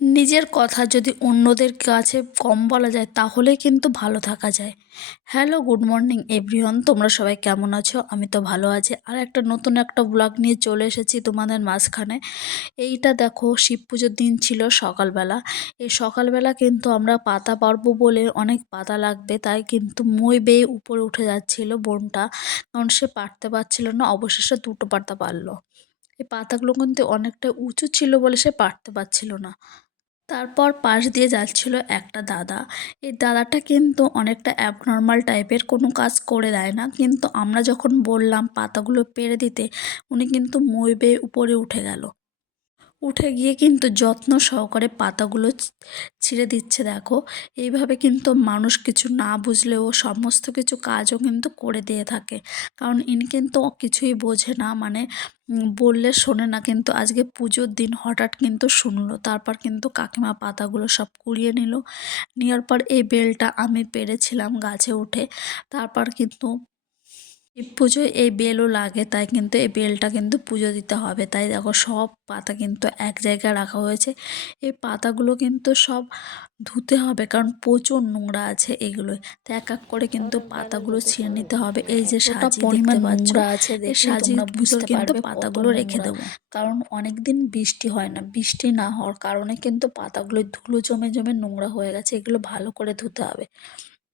নিজের কথা যদি অন্যদের কাছে কম বলা যায় তাহলেই কিন্তু ভালো থাকা যায়। হ্যালো, গুড মর্নিং এভরিওয়ান, তোমরা সবাই কেমন আছো? আমি তো ভালো আছি। আর একটা নতুন একটা ব্লগ নিয়ে চলে এসেছি তোমাদের মাঝখানে। এইটা দেখো, শিব পুজোর দিন ছিল সকালবেলা। এই সকালবেলা কিন্তু আমরা পাতা পারবো বলে অনেক পাতা লাগবে, তাই কিন্তু মই বেয়ে উপরে উঠে যাচ্ছিল বোনটা, কারণ সে পারতে পারছিল না। অবশেষে দুটো পাতা পারলো। এই পাতাগুলো কিন্তু অনেকটা উঁচু ছিল বলে সে পারতে পারছিল না। তারপর পাশ দিয়ে যাচ্ছিল একটা দাদা। এই দাদাটা কিন্তু অনেকটা অ্যাবনর্মাল টাইপের, কোনো কাজ করে দেয় না, কিন্তু আমরা যখন বললাম পাতাগুলো পেরে দিতে, উনি কিন্তু মই বেয়ে উপরে উঠে গেল। উঠে গিয়ে কিন্তু যত্ন সহকারে পাতাগুলো ছিঁড়ে দিচ্ছে। দেখো, এইভাবে কিন্তু মানুষ কিছু না বুঝলেও সমস্ত কিছু কাজও কিন্তু করে দিয়ে থাকে, কারণ ইনি কিন্তু কিছুই বোঝে না, মানে বললে শোনে না। কিন্তু আজকে পুজোর দিন হঠাৎ কিন্তু শুনলো, তারপর কিন্তু কাকিমা পাতাগুলো সব কুড়িয়ে নিল। নেওয়ার পর এই বেলটা আমি পেরেছিলাম গাছে উঠে। তারপর কিন্তু শিব পুজোয় এই বেলও লাগে, তাই কিন্তু এই বেলটা কিন্তু পুজো দিতে হবে। তাই দেখো, সব পাতা কিন্তু এক জায়গায় রাখা হয়েছে। এই পাতাগুলো কিন্তু সব ধুতে হবে, কারণ প্রচুর নোংরা আছে এগুলোয়। তো এক এক করে কিন্তু পাতাগুলো ছিঁড়ে নিতে হবে। এই যে সাজি দেখতে পাচ্ছ, এই সাজি ভিতর কিন্তু পাতাগুলো রেখে দেবো, কারণ অনেক দিন বৃষ্টি হয় না। বৃষ্টি না হওয়ার কারণে কিন্তু পাতাগুলো ধুলো জমে জমে নোংরা হয়ে গেছে, এগুলো ভালো করে ধুতে হবে।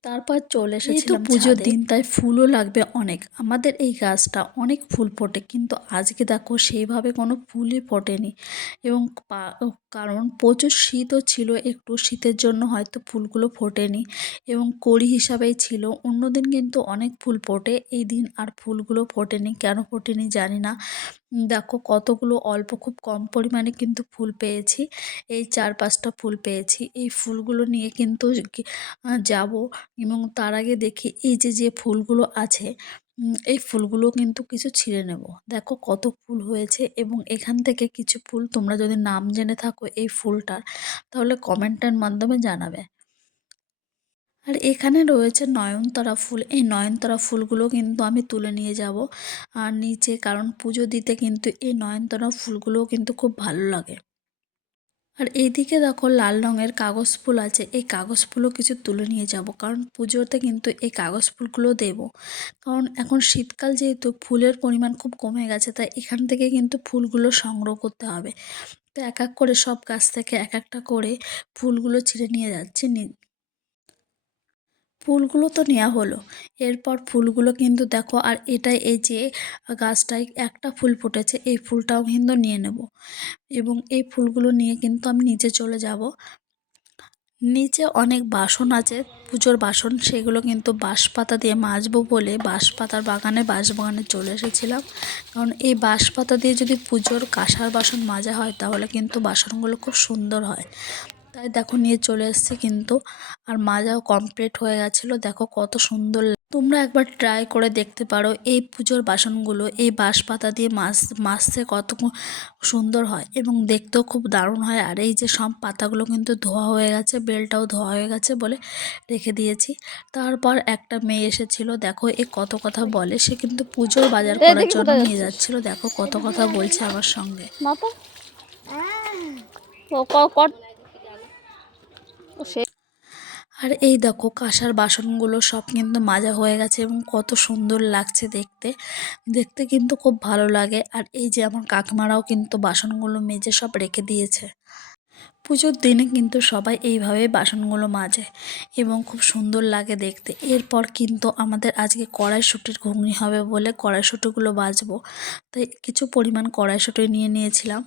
তারপর চলে এসেছিলাম পুজোর দিন, তাই ফুলও লাগবে অনেক। আমাদের এই গাছটা অনেক ফুল ফোটে, কিন্তু আজকে দেখো সেইভাবে কোনো ফুলই ফোটেনি। এবং কারণ প্রচুর শীতও ছিল, একটু শীতের জন্য হয়তো ফুলগুলো ফোটেনি, এবং কড়ি হিসাবেই ছিল। অন্যদিন কিন্তু অনেক ফুল ফোটে, এই দিন আর ফুলগুলো ফোটেনি। কেন ফোটেনি জানি না। দেখো কতগুলো অল্প, খুব কম পরিমাণে কিন্তু ফুল পেয়েছি। এই 4-5টা ফুল পেয়েছি। এই ফুলগুলো নিয়ে কিন্তু যাব, এবং তার আগে দেখি এই যে ফুলগুলো আছে, এই ফুলগুলো কিন্তু কিছু ছিঁড়ে নেব। দেখো কত ফুল হয়েছে, এবং এখান থেকে কিছু ফুল তোমরা যদি নাম জেনে থাকো এই ফুলটার, তাহলে কমেন্টের মাধ্যমে জানাবে। আর এখানে রয়েছে নয়নতারা ফুল। এই নয়নতারা ফুলগুলো কিন্তু আমি তুলে নিয়ে যাব আর নিচে, কারণ পুজো দিতে কিন্তু এই নয়নতারা ফুলগুলোও কিন্তু খুব ভালো লাগে। আর এইদিকে দেখো, লাল রঙের কাগজ ফুল আছে। এই কাগজ ফুলও কিছু তুলে নিয়ে যাব, কারণ পুজোতে কিন্তু এই কাগজ ফুলগুলো দেব। কারণ এখন শীতকাল, যেহেতু ফুলের পরিমাণ খুব কমে গেছে, তাই এখান থেকে কিন্তু ফুলগুলো সংগ্রহ করতে হবে। তো এক এক করে সব গাছ থেকে এক একটা করে ফুলগুলো ছিঁড়ে নিয়ে যাচ্ছি। ফুলগুলো তো নেওয়া হলো, এরপর ফুলগুলো কিন্তু দেখো, আর এটাই, এই যে গাছটায় একটা ফুল ফুটেছে, এই ফুলটাও কিন্তু নিয়ে নেব। এবং এই ফুলগুলো নিয়ে কিন্তু আমি নিচে চলে যাব। নিচে অনেক বাসন আছে, পুজোর বাসন, সেগুলো কিন্তু বাঁশপাতা দিয়ে মাজবো বলে বাঁশপাতার বাঁশবাগানে চলে এসেছিলাম। কারণ এই বাঁশপাতা দিয়ে যদি পুজোর কাঁসার বাসন মাজা হয়, তাহলে কিন্তু বাসনগুলো খুব সুন্দর হয়। তাই দেখো নিয়ে চলে এসেছি কিন্তু, আর মাজাও কমপ্লিট হয়ে গেছিলো। দেখো কত সুন্দর। তোমরা একবার ট্রাই করে দেখতে পারো, এই পুজোর বাসনগুলো এই বাঁশপাতা দিয়ে মাজতে কত সুন্দর হয়, এবং দেখতেও খুব দারুণ হয়। আর এই যে সব পাতাগুলো কিন্তু ধোয়া হয়ে গেছে, বেলটাও ধোয়া হয়ে গেছে বলে রেখে দিয়েছি। তারপর একটা মেয়ে এসেছিল, দেখো এ কত কথা বলে। সে কিন্তু পুজোর বাজার করার জন্য নিয়ে যাচ্ছিল। দেখো কত কথা বলছে আমার সঙ্গে। আর এই দেখো, কাঁসার বাসনগুলো সব কিন্তু মাজা হয়ে গেছে, এবং কত সুন্দর লাগছে দেখতে। দেখতে কিন্তু খুব ভালো লাগে। আর এই যে আমার কাকিমারাও কিন্তু বাসনগুলো মেজে সব রেখে দিয়েছে। পুজোর দিনে কিন্তু সবাই এইভাবে বাসনগুলো মাজে, এবং খুব সুন্দর লাগে দেখতে। এরপর কিন্তু আমাদের আজকে কড়াইশুঁটির ঘুগনি হবে বলে কড়াইশুঁটিগুলো ভাজবো, তাই কিছু পরিমাণ কড়াইশুঁটি নিয়ে নিয়েছিলাম,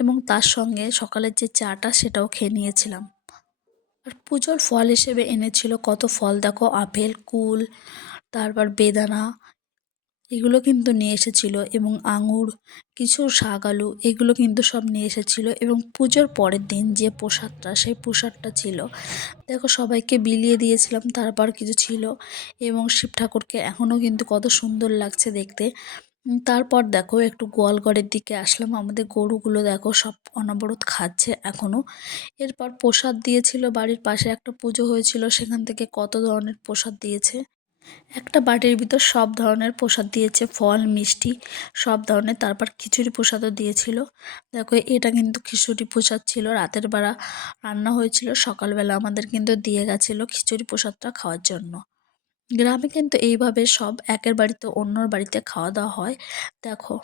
এবং তার সঙ্গে সকালের যে চাটা সেটাও খেয়ে নিয়েছিলাম। আর পুজোর ফল হিসেবে এনেছিল কত ফল, দেখো আপেল, কুল, তারপর বেদানা, এগুলো কিন্তু নিয়ে এসেছিল, এবং আঙুর, কিছু শাক আলু, এগুলো কিন্তু সব নিয়ে এসেছিল। এবং পুজোর পরের দিন যে প্রসাদটা, সেই প্রসাদটা ছিল। দেখো সবাইকে বিলিয়ে দিয়েছিলাম, তারপর কিছু ছিল, এবং শিব ঠাকুরকে এখনও কিন্তু কত সুন্দর লাগছে দেখতে। তারপর দেখো একটু গোয়ালঘরের দিকে আসলাম। আমাদের গরুগুলো দেখো সব অনবরত খাচ্ছে এখনও। এরপর প্রসাদ দিয়েছিল, বাড়ির পাশে একটা পুজো হয়েছিল, সেখান থেকে কত ধরনের প্রসাদ দিয়েছে। একটা বাটির ভিতর সব ধরনের প্রসাদ দিয়েছে, ফল মিষ্টি সব ধরনের, তারপর খিচুড়ি প্রসাদও দিয়েছিল। দেখো এটা কিন্তু খিচুড়ি প্রসাদ ছিল, রাতের বেলা রান্না হয়েছিল, সকালবেলা আমাদের কিন্তু দিয়ে গেছিলো খিচুড়ি প্রসাদটা খাওয়ার জন্য। গ্রামে কিন্তু এইভাবে সব একের বাড়িতে অন্যর বাড়িতে খাওয়া দাওয়া হয়। দেখো